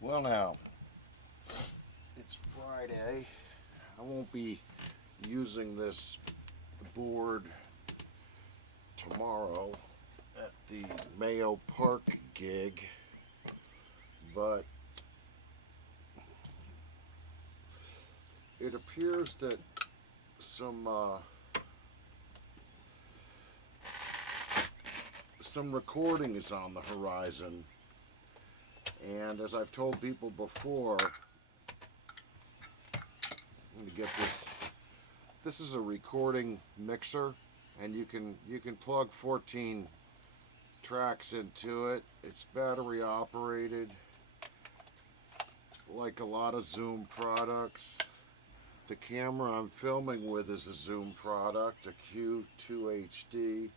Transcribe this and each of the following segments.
Well, now, it's Friday. I won't be using this board tomorrow at the Mayo Park gig, but it appears that some recording is on the horizon. And as I've told people before, let me get this. This is a recording mixer, and you can plug 14 tracks into it. It's battery operated, like a lot of Zoom products. The camera I'm filming with is a Zoom product, a Q2 HD.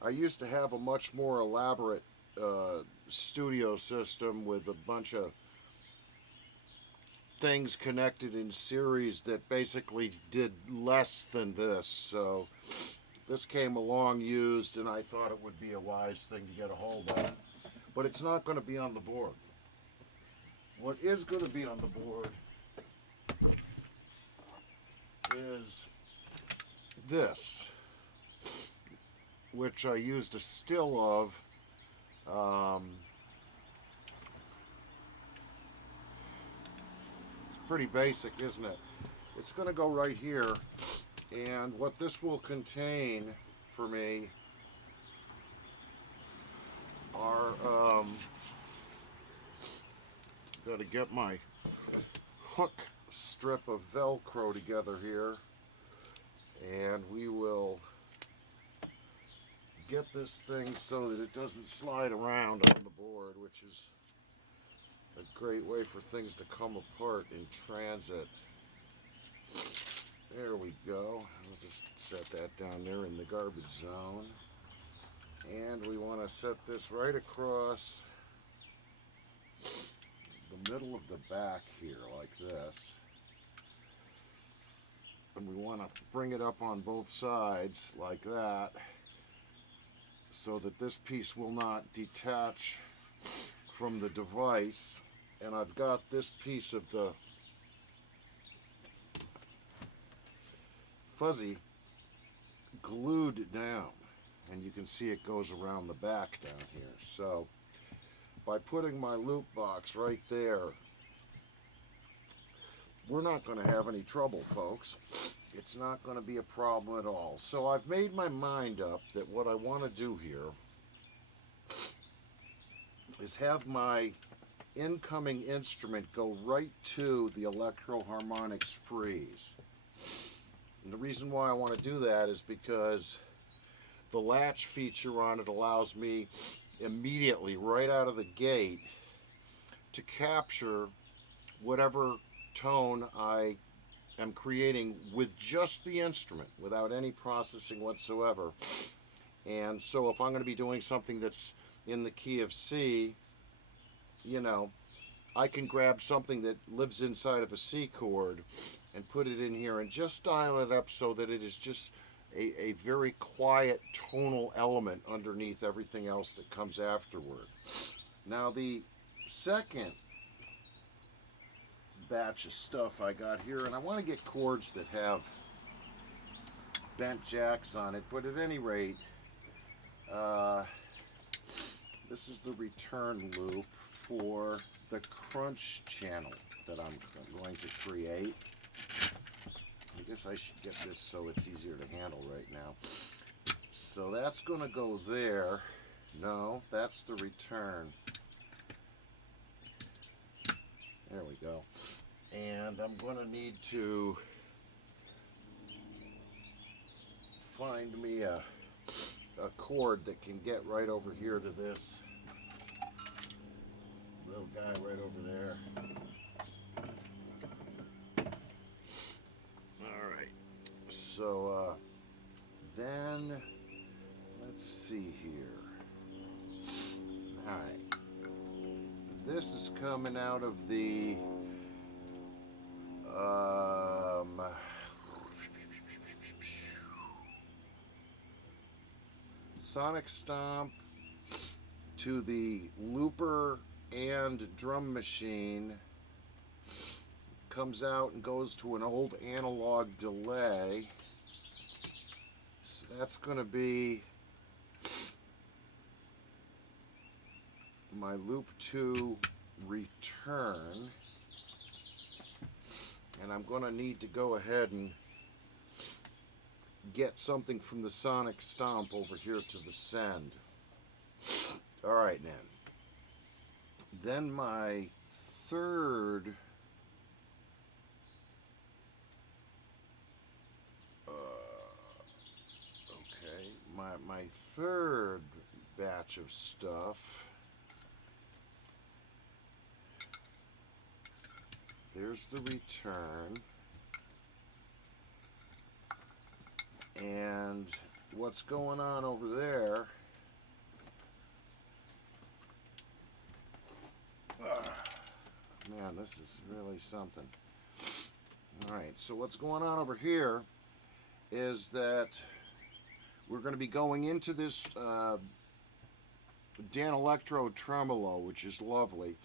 I used to have a much more elaborate studio system with a bunch of things connected in series that basically did less than this. So this came along used, and I thought it would be a wise thing to get a hold of. But it's not going to be on the board. What is going to be on the board is this, which I used a still of. It's pretty basic, isn't it? It's going to go right here, and what this will contain for me are got to get my hook strip of Velcro together here, and we will get this thing so that it doesn't slide around on the board, which is a great way for things to come apart in transit. There we go. I'll just set that down there in the garbage zone. And we want to set this right across the middle of the back here, like this. And we want to bring it up on both sides, like that, so that this piece will not detach from the device. And I've got this piece of the fuzzy glued down, and you can see it goes around the back down here. So by putting my loop box right there, we're not going to have any trouble, folks. It's not going to be a problem at all. So I've made my mind up that what I want to do here is have my incoming instrument go right to the Electro-Harmonics freeze. And the reason why I want to do that is because the latch feature on it allows me immediately, right out of the gate, to capture whatever tone I am creating with just the instrument, without any processing whatsoever. And so if I'm going to be doing something that's in the key of C, you know, I can grab something that lives inside of a C chord and put it in here and just dial it up so that it is just a very quiet tonal element underneath everything else that comes afterward. Now the second batch of stuff I got here, and I want to get chords that have bent jacks on it, but at any rate, this is the return loop for the crunch channel that I'm going to create. I guess I should get this so it's easier to handle right now. So that's going to go there. No, that's the return. There we go. And I'm going to need to find me a chord that can get right over here to this little guy right over there. Alright, so then let's see here. Alright, this is coming out of the Sonic Stomp to the looper and drum machine comes out and goes to an old analog delay. So that's going to be my loop 2 return, and I'm going to need to go ahead and get something from the sonic stomp over here to the send. Alright, then my third my third batch of stuff. There's the return. And what's going on over there? Man, this is really something. Alright, so what's going on over here is that we're going to be going into this Dan Electro tremolo, which is lovely,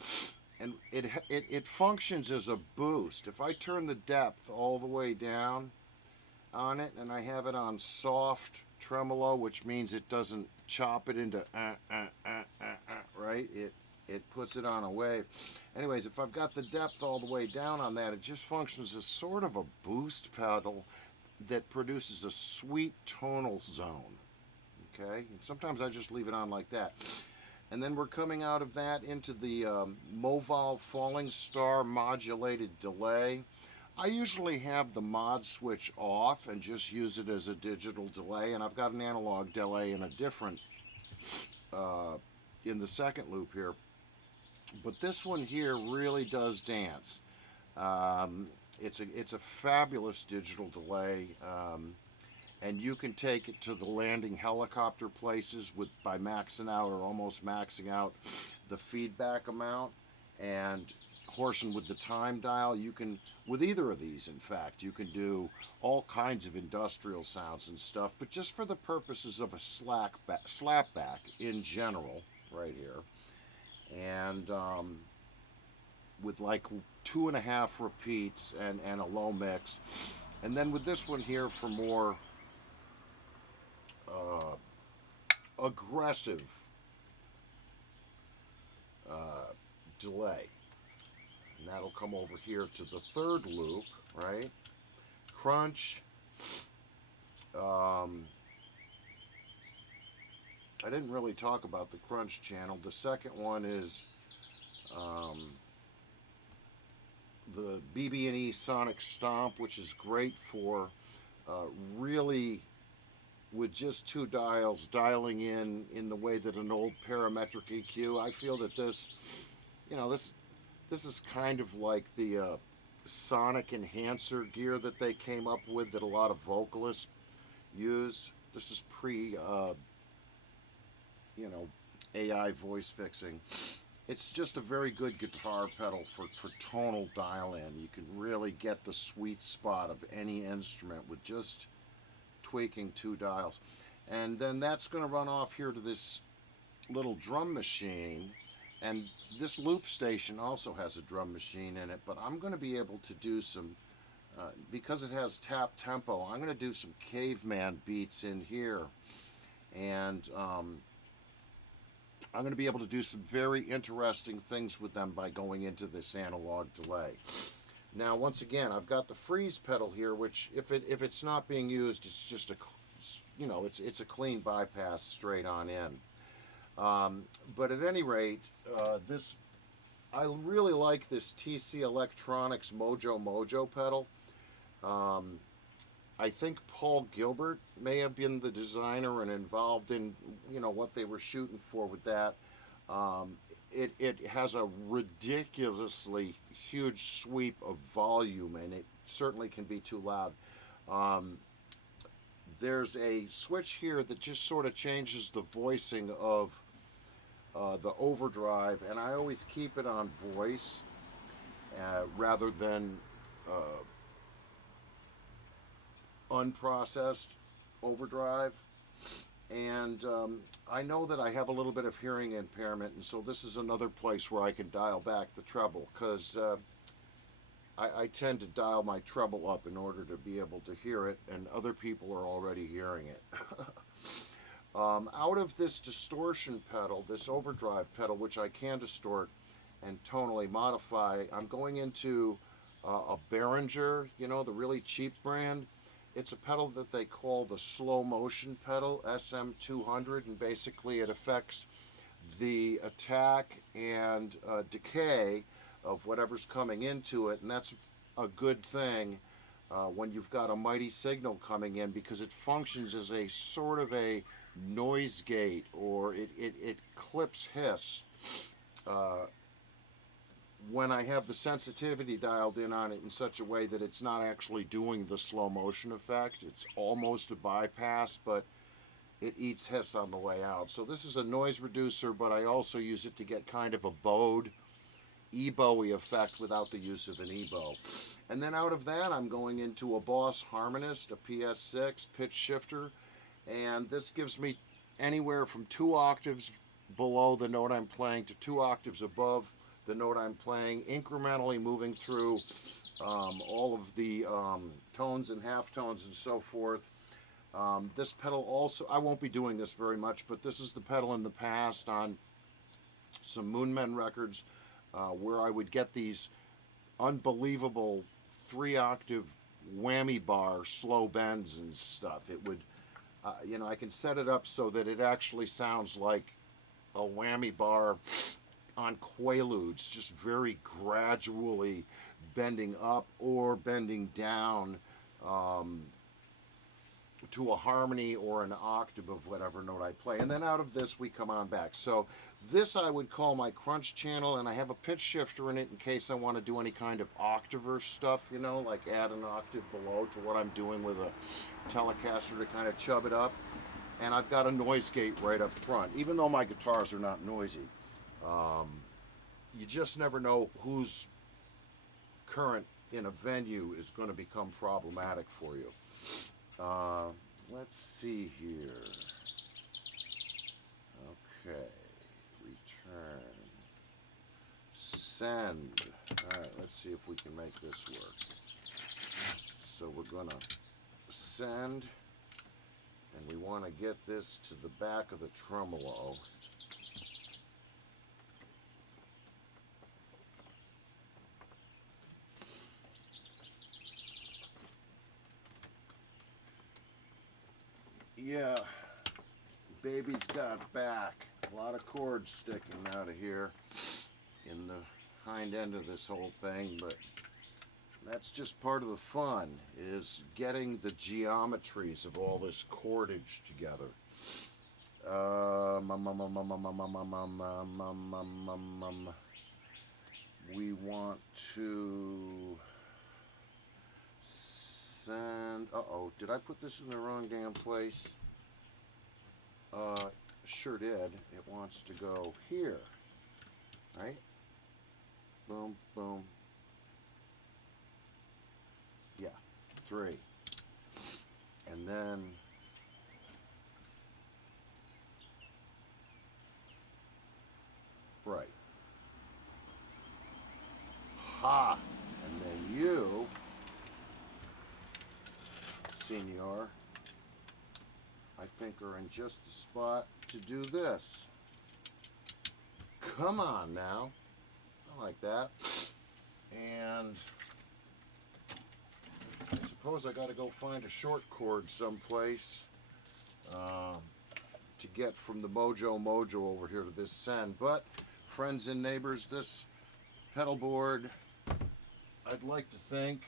and it functions as a boost. If I turn the depth all the way down on it, and I have it on soft tremolo, which means it doesn't chop it into right? It puts it on a wave. Anyways, if I've got the depth all the way down on that, it just functions as sort of a boost pedal that produces a sweet tonal zone. Okay? And sometimes I just leave it on like that. And then we're coming out of that into the Moval Falling Star modulated delay. I usually have the mod switch off and just use it as a digital delay, and I've got an analog delay in a different, in the second loop here. But this one here really does dance. It's a fabulous digital delay, and you can take it to the landing helicopter places by maxing out or almost maxing out the feedback amount, and horsing with the time dial. You can, with either of these, in fact, you can do all kinds of industrial sounds and stuff, but just for the purposes of a slapback in general, right here, and with like 2.5 repeats and a low mix. And then with this one here for more aggressive delay. And that'll come over here to the third loop, right? Crunch. I didn't really talk about the crunch channel. The second one is the BB&E Sonic Stomp, which is great for really, with just 2 dials, dialing in the way that an old parametric EQ. I feel that this, you know, this is kind of like the sonic enhancer gear that they came up with that a lot of vocalists used. This is pre, you know, AI voice fixing. It's just a very good guitar pedal for tonal dial-in. You can really get the sweet spot of any instrument with just tweaking 2 dials. And then that's going to run off here to this little drum machine. And this loop station also has a drum machine in it, but I'm going to be able to do some, because it has tap tempo, I'm going to do some caveman beats in here. And I'm going to be able to do some very interesting things with them by going into this analog delay. Now, once again, I've got the freeze pedal here, which if it's not being used, it's just a, you know, it's a clean bypass straight on in. But at any rate, I really like this TC Electronics Mojo pedal. I think Paul Gilbert may have been the designer and involved in, you know, what they were shooting for with that. It has a ridiculously huge sweep of volume, and it certainly can be too loud. There's a switch here that just sort of changes the voicing of the overdrive, and I always keep it on voice rather than unprocessed overdrive. And I know that I have a little bit of hearing impairment, and so this is another place where I can dial back the treble, because I tend to dial my treble up in order to be able to hear it, and other people are already hearing it. Out of this distortion pedal, this overdrive pedal, which I can distort and tonally modify, I'm going into a Behringer, you know, the really cheap brand. It's a pedal that they call the slow motion pedal, SM200, and basically it affects the attack and decay of whatever's coming into it, and that's a good thing when you've got a mighty signal coming in, because it functions as a sort of a noise gate, or it clips hiss. When I have the sensitivity dialed in on it in such a way that it's not actually doing the slow motion effect, it's almost a bypass, but it eats hiss on the way out. So this is a noise reducer, but I also use it to get kind of a bowed, ebowy effect without the use of an ebow. And then out of that, I'm going into a Boss Harmonist, a PS6 pitch shifter, and this gives me anywhere from 2 octaves below the note I'm playing to 2 octaves above the note I'm playing, incrementally moving through all of the tones and half tones and so forth. This pedal also, I won't be doing this very much, but this is the pedal in the past on some Moonmen records where I would get these unbelievable 3-octave whammy bar slow bends and stuff. It would, you know, I can set it up so that it actually sounds like a whammy bar on quaaludes, just very gradually bending up or bending down to a harmony or an octave of whatever note I play. And then out of this we come on back. So this I would call my crunch channel, and I have a pitch shifter in it in case I want to do any kind of octaver stuff, you know, like add an octave below to what I'm doing with a Telecaster to kind of chub it up. And I've got a noise gate right up front, even though my guitars are not noisy. You just never know whose current in a venue is going to become problematic for you. Let's see here. Okay, return, send. All right, let's see if we can make this work. So we're going to send, and we want to get this to the back of the tremolo. Yeah, baby's got back. A lot of cords sticking out of here in the hind end of this whole thing, but that's just part of the fun, is getting the geometries of all this cordage together. We want to send, uh-oh, did I put this in the wrong damn place? Sure did. It wants to go here, right? Boom, boom. Yeah, 3. And then right. Ha! And then you, Senor, I think are in just the spot to do this. Come on now. I like that. And I suppose I got to go find a short chord someplace to get from the Mojo over here to this send. But friends and neighbors, this pedal board, I'd like to think,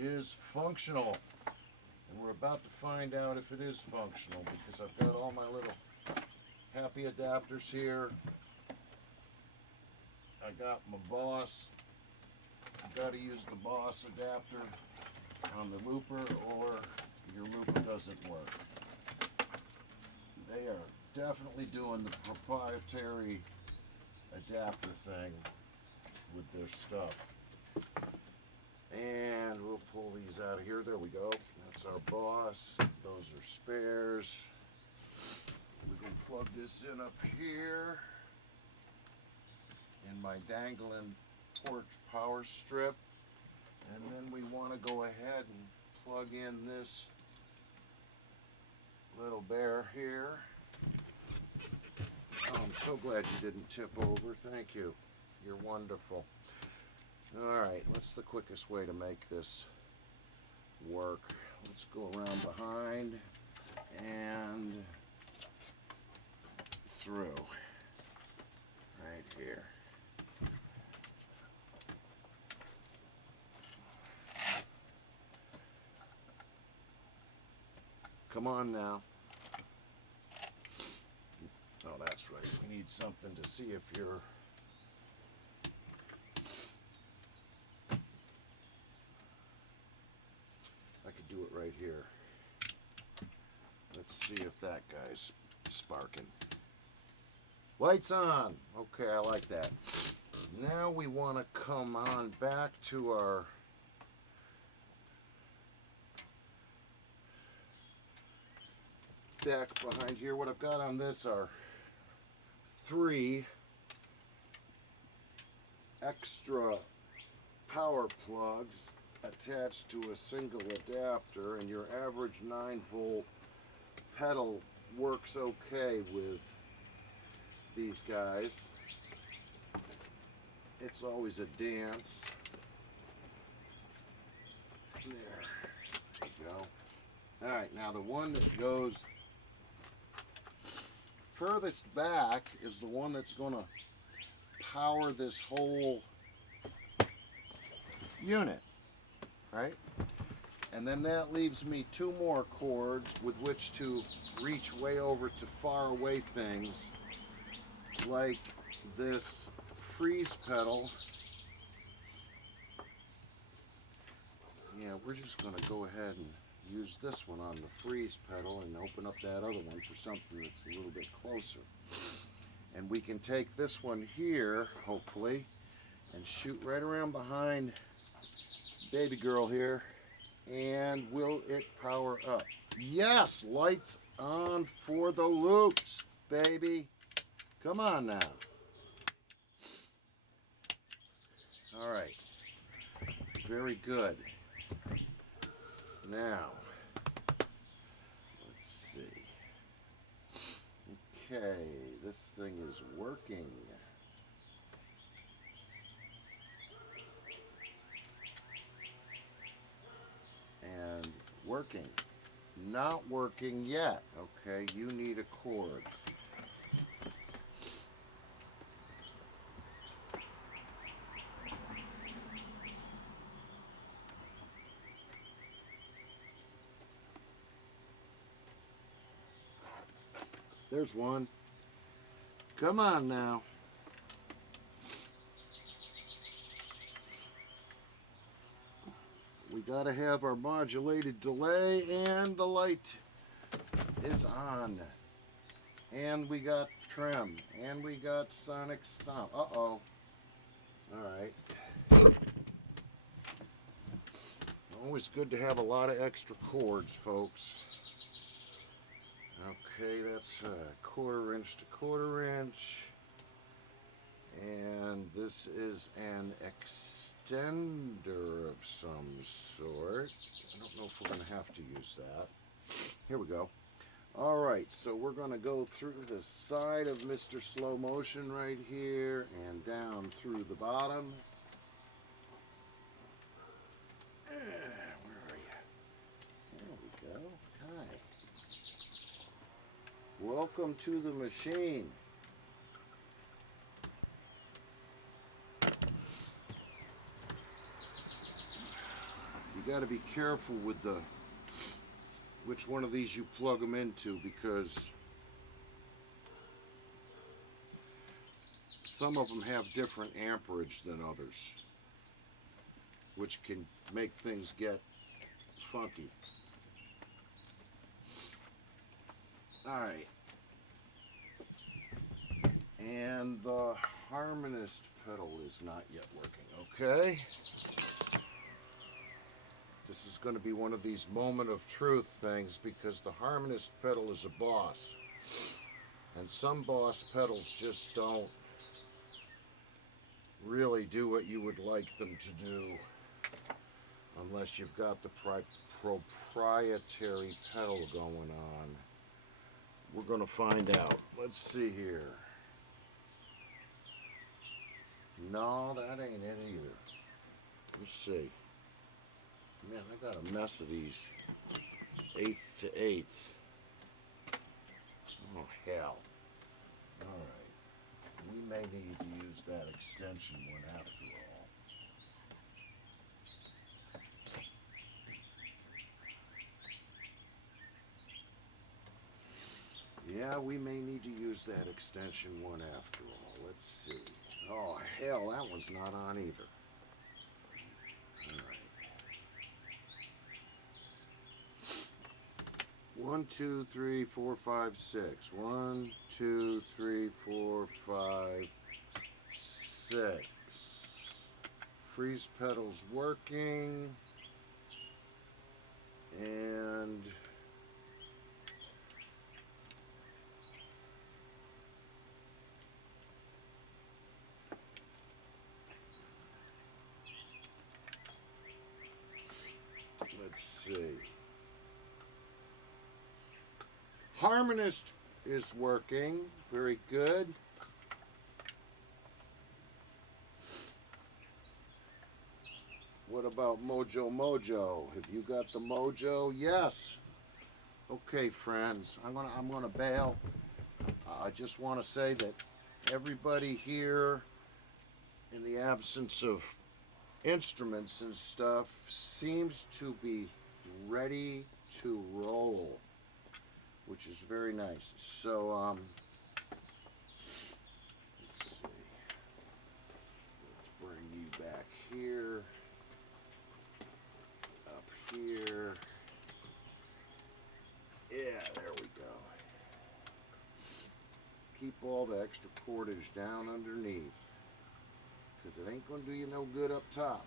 is functional. And we're about to find out if it is functional, because I've got all my little happy adapters here. I got my Boss. I've got to use the Boss adapter on the looper, or your looper doesn't work. They are definitely doing the proprietary adapter thing with their stuff. And we'll pull these out of here. There we go. That's our Boss. Those are spares. We're going to plug this in up here in my dangling porch power strip. And then we want to go ahead and plug in this little bear here. Oh, I'm so glad you didn't tip over. Thank you. You're wonderful. Alright, what's the quickest way to make this work? Let's go around behind and through. Right here. Come on now. Oh, that's right. We need something to see if you're... I could do it right here. Let's see if that guy's sparking. Lights on. Okay, I like that. Now we want to come on back to our deck behind here. What I've got on this are 3 extra power plugs attached to a single adapter, and your average 9-volt pedal works okay with these guys. It's always a dance. There you go. Alright, now the one that goes furthest back is the one that's going to power this whole unit, right? And then that leaves me 2 more cords with which to reach way over to far away things like this freeze pedal. Yeah, we're just going to go ahead and use this one on the freeze pedal and open up that other one for something that's a little bit closer. And we can take this one here, hopefully, and shoot right around behind baby girl here. And will it power up? Yes, lights on for the loops, baby. Come on now. All right, very good. Now, let's see. Okay, this thing is working. And working. Not working yet. Okay, you need a cord. There's one. Come on now. We gotta have our modulated delay, and the light is on. And we got trim, and we got sonic stomp. Uh-oh. Alright. Always good to have a lot of extra cords, folks. Okay, that's a 1/4 inch to 1/4 inch. And this is an extender of some sort. I don't know if we're going to have to use that. Here we go. Alright, so we're going to go through the side of Mr. Slow Motion right here and down through the bottom. Where are you? There we go. Hi. Welcome to the machine. You got to be careful with which one of these you plug them into, because some of them have different amperage than others, which can make things get funky. Alright. And the harmonist pedal is not yet working, okay? This is going to be one of these moment of truth things, because the harmonist pedal is a boss. And some Boss pedals just don't really do what you would like them to do unless you've got the proprietary pedal going on. We're going to find out. Let's see here. No, that ain't it either. Let's see. Man, I got a mess of these 1/8 to 1/8. Oh, hell. Alright. We may need to use that extension one after all. Yeah, we may need to use that extension one after all. Let's see. Oh, hell, that one's not on either. Alright. 1, 2, 3, 4, 5, 6. 1, 2, 3, 4, 5, 6. Freeze pedals working. And let's see. Harmonist is working. Very good. What about Mojo? Have you got the Mojo? Yes. Okay, friends. I'm gonna bail. I just want to say that everybody here, in the absence of instruments and stuff, seems to be ready to roll, which is very nice. So, let's see. Let's bring you back here, up here. Yeah, there we go. Keep all the extra cordage down underneath, because it ain't going to do you no good up top,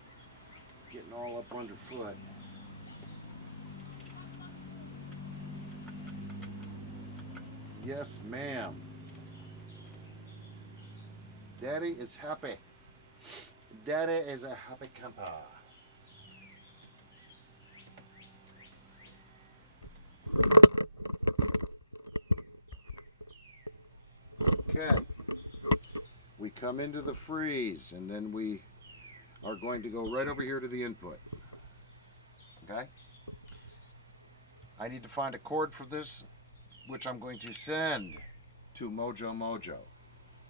getting all up underfoot. Yes, ma'am. Daddy is happy. Daddy is a happy camper. Okay. We come into the freeze, and then we are going to go right over here to the input. Okay? I need to find a chord for this, which I'm going to send to Mojo.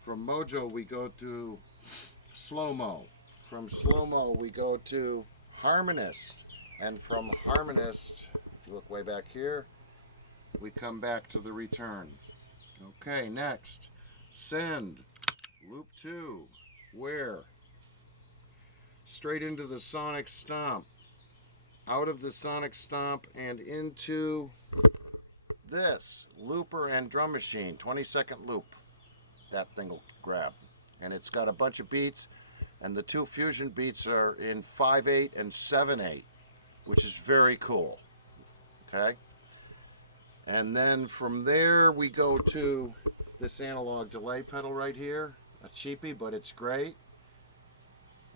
From Mojo, we go to slow-mo. From slow-mo, we go to harmonist. And from harmonist, if you look way back here, we come back to the return. Okay, next, send, loop 2, where? Straight into the sonic stomp. Out of the sonic stomp and into this looper and drum machine, 20-second loop. That thing will grab. And it's got a bunch of beats, and the 2 fusion beats are in 5/8 and 7/8, which is very cool. Okay? And then from there we go to this analog delay pedal right here. A cheapie, but it's great.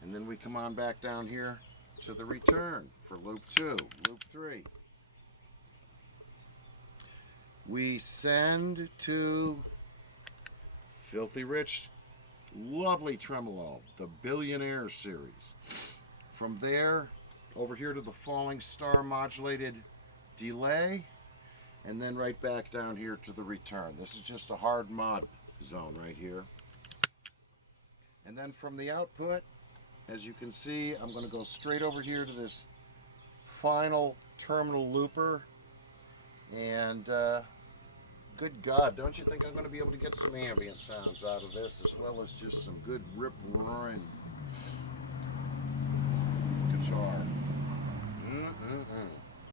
And then we come on back down here to the return for loop 2, loop 3. We send to Filthy Rich, lovely tremolo, the Billionaire series. From there, over here to the Falling Star modulated delay, and then right back down here to the return. This is just a hard mod zone right here. And then from the output, as you can see, I'm going to go straight over here to this final terminal looper. And good God, don't you think I'm going to be able to get some ambient sounds out of this, as well as just some good rip-roaring guitar.